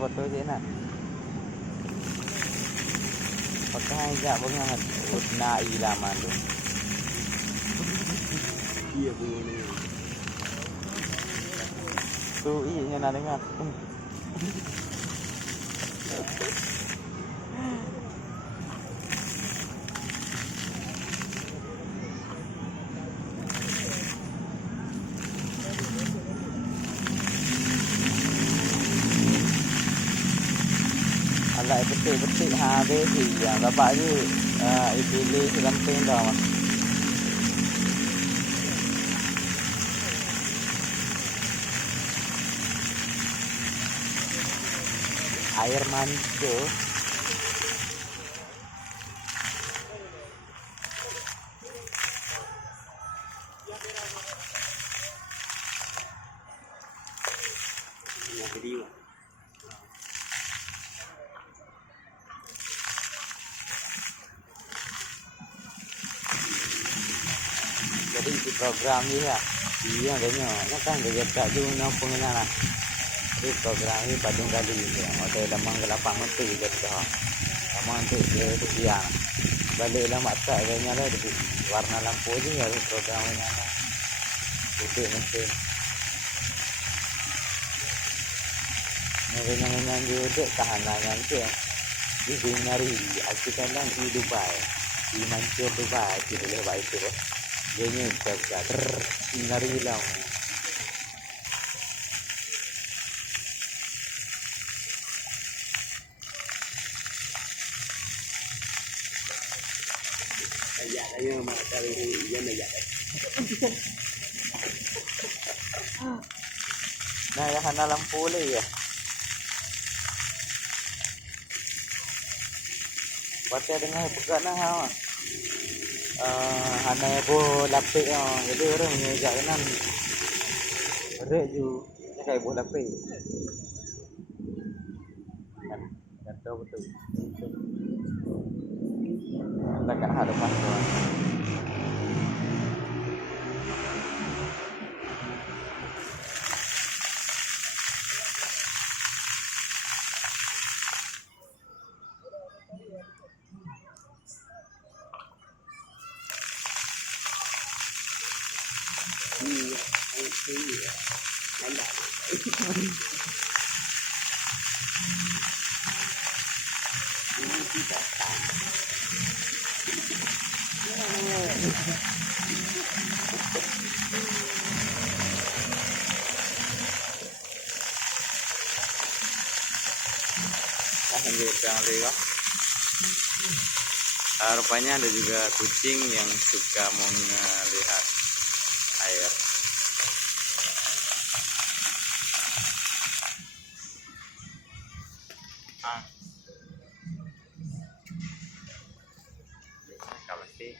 foto je nak. Pakai hijab banget. Nak ilaman tu. Iya bunga ni. Tu iya nak dengar. Alat betul-betul habis dia. Bapak tu pilih seramping dah mas. Air mancur. Yang video. Jadi di program ni lah. Dia banyak kan dia tak tu nampung lah. Di program ni padung kali dia. Ada lamang gelapang mati je dah. Lamang tu dia tu siang. Balik lah maksa dia lah di warna lampu je dari program ni lah. Putih mesti. Nyanyi-nyanyi dia dek tahanan tu. Di Binari, aku kan di Dubai. Di Mansur Dubai, di boleh baik tu. Dia ni jaga Binari lah. Ayat saya mak cari iyan ayat. Nah, yang hana lampu le ya. Baca dengar buka nah ha. Hana bo lapik jadi orang menyeja kanan. Rek ju kayak bo lapik. Kan tahu betul. Tak kat hadapan tu. Iya. Anda. Ini tidak tahu. Lanjut jangan lewat. Rupanya ada juga kucing yang suka melihat air. Kalau sih